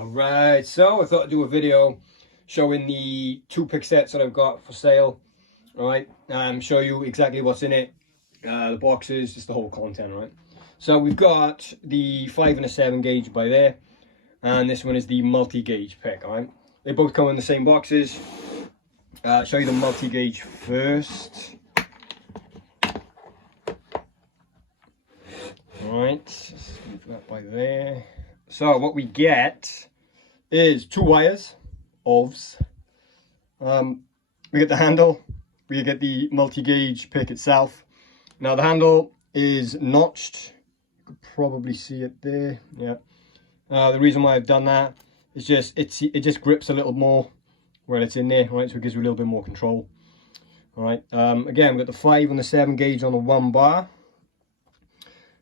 Alright, so I thought I'd do a video showing the 2 pick sets that I've got for sale. Alright, show you exactly what's in it, the boxes, just the whole content, right? So we've got the 5 and a 7 gauge by there, and this one is the multi-gauge pick, alright? They both come in the same boxes. Show you the multi-gauge first. Alright, move that by there. So what we get is 2 wires, OVs. We get the handle, we get the multi-gauge pick itself. Now the handle is notched, you could probably see it there, yeah. The reason why I've done that is it just grips a little more when it's in there, right? So it gives you a little bit more control. Alright, again, we've got the 5 and the 7 gauge on the 1 bar.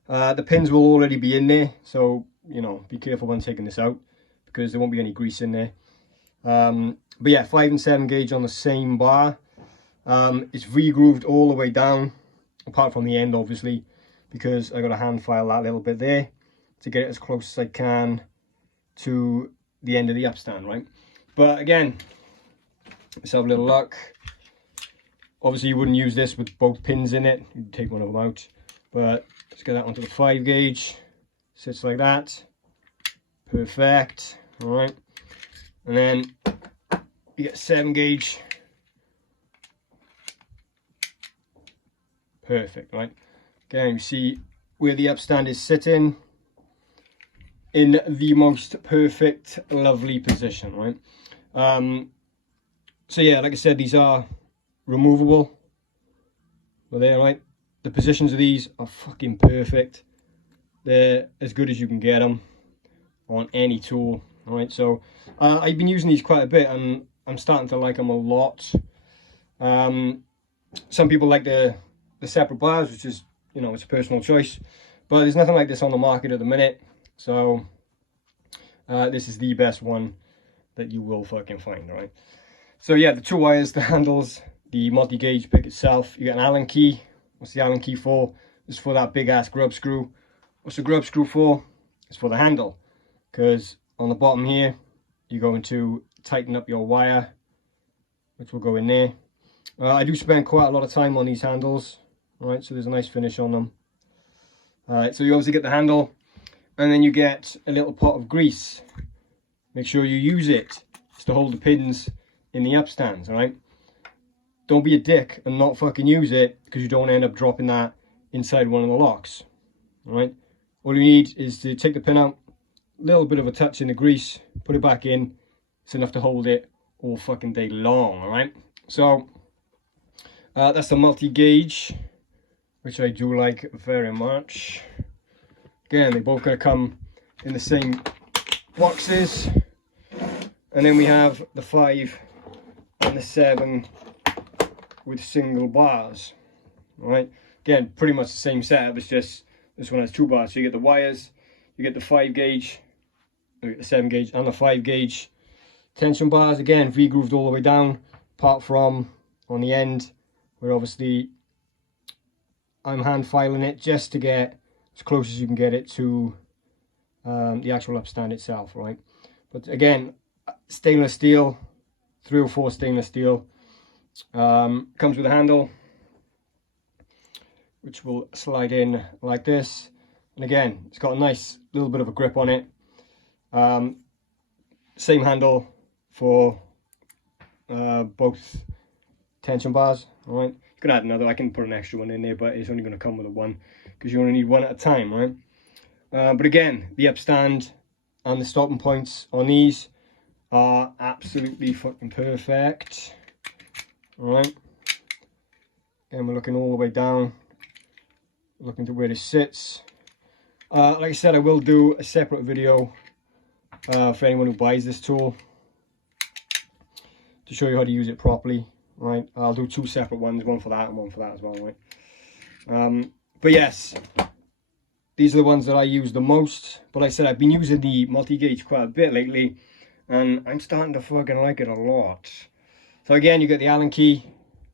The pins will already be in there, so you know, be careful when taking this out because there won't be any grease in there. But yeah, 5 and 7 gauge on the same bar. It's V-grooved all the way down, apart from the end obviously, because I got to hand file that little bit there to get it as close as I can to the end of the upstand, right? But again, let's have a little look. Obviously you wouldn't use this with both pins in it, you'd take one of them out. But let's get that onto the 5 gauge. Sits like that. Perfect. Alright. And then you get 7 gauge. Perfect, right? Again, you see where the upstand is sitting in the most perfect, lovely position, right? So yeah, like I said, these are removable. But there, right? The positions of these are fucking perfect. They're as good as you can get them on any tool. All right, so I've been using these quite a bit and I'm starting to like them a lot. Some people like the separate bars, which is, you know, it's a personal choice, but there's nothing like this on the market at the minute. So this is the best one that you will fucking find. All right, so yeah, the 2 wires, the handles, the multi-gauge pick itself. You get an Allen key. What's the Allen key for? It's for that big ass grub screw. What's the grub screw for? It's for the handle, because on the bottom here you're going to tighten up your wire, which will go in there. I do spend quite a lot of time on these handles, right? So there's a nice finish on them. Alright, so you obviously get the handle, and then you get a little pot of grease. Make sure you use it just to hold the pins in the upstands. Alright, don't be a dick and not fucking use it, because you don't end up dropping that inside one of the locks. Alright, all you need is to take the pin out, a little bit of a touch in the grease, put it back in. It's enough to hold it all fucking day long. Alright, so that's the multi-gauge, which I do like very much. Again, they both gotta come in the same boxes. And then we have the 5 and the 7 with single bars. Alright, again, pretty much the same setup, it's just this one has 2 bars. So you get the wires, you get the 5 gauge, you get the 7 gauge and the 5 gauge tension bars. Again, V-grooved all the way down, apart from on the end, where obviously I'm hand filing it just to get as close as you can get it to the actual upstand itself, right? But again, stainless steel, 304 stainless steel. Comes with a handle, which will slide in like this, and again, it's got a nice little bit of a grip on it. Same handle for both tension bars. All right, you can add another, I can put an extra one in there, but it's only going to come with a 1 because you only need 1 at a time, right? But again, the upstand and the stopping points on these are absolutely fucking perfect. All right, and we're looking all the way down, looking to where this sits. Like I said, I will do a separate video for anyone who buys this tool to show you how to use it properly. Right, I'll do 2 separate ones, one for that and one for that as well. Right, but yes, these are the ones that I use the most. But like I said, I've been using the multi-gauge quite a bit lately, and I'm starting to fucking like it a lot. So again, you get the Allen key,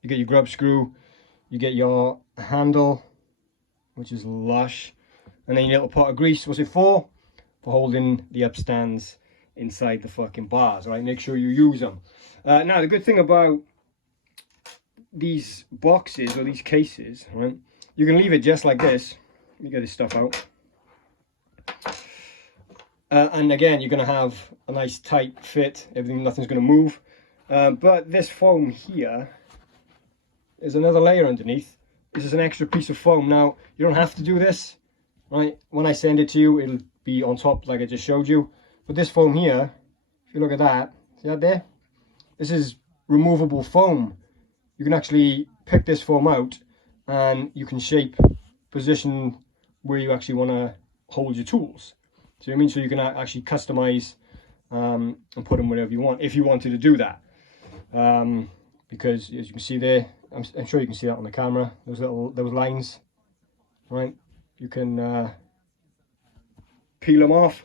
you get your grub screw, you get your handle, which is lush, and then your little pot of grease. What's it for? For holding the upstands inside the fucking bars, right? Make sure you use them. Now, the good thing about these boxes or these cases, right? You can leave it just like this. Let me get this stuff out. And again, you're going to have a nice tight fit. Everything, nothing's going to move. But this foam here is another layer underneath. This is an extra piece of foam. Now, you don't have to do this, right? When I send it to you, it'll be on top like I just showed you. But this foam here, if you look at that, see that there? This is removable foam. You can actually pick this foam out and you can shape, position where you actually want to hold your tools. So I mean, so you can actually customize and put them wherever you want, if you wanted to do that. Because as you can see there, I'm sure you can see that on the camera, those lines, right? You can peel them off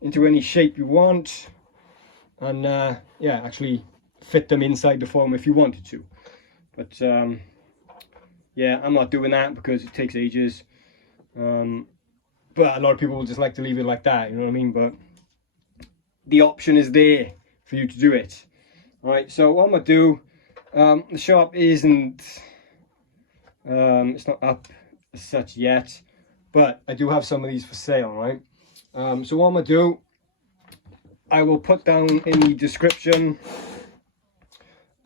into any shape you want, and yeah, actually fit them inside the foam if you wanted to. But yeah, I'm not doing that because it takes ages. But a lot of people will just like to leave it like that, you know what I mean? But the option is there for you to do it. All right, so what I'm gonna do, the shop isn't, it's not up as such yet, but I do have some of these for sale, right? So what I'm gonna do, I will put down in the description,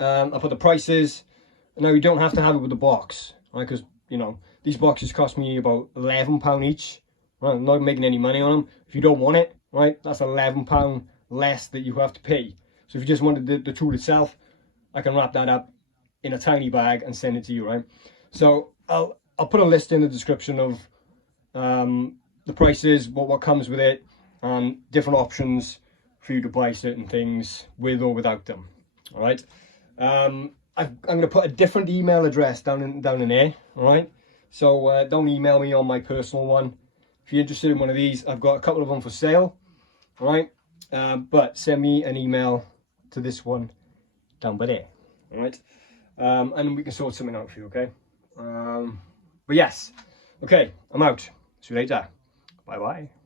I'll put the prices. Now, you don't have to have it with the box, right? Because, you know, these boxes cost me about £11 each. Right? I'm not making any money on them. If you don't want it, right, that's £11 less that you have to pay. So if you just wanted the tool itself, I can wrap that up in a tiny bag and send it to you, right? So I'll put a list in the description of the prices, what comes with it, and different options for you to buy certain things with or without them. All right. I'm going to put a different email address down in there. All right. So don't email me on my personal one. If you're interested in one of these, I've got a couple of them for sale. All right. But send me an email to this one down by there. All right. And we can sort something out for you. Okay. But yes. Okay. I'm out. See you later. Bye bye.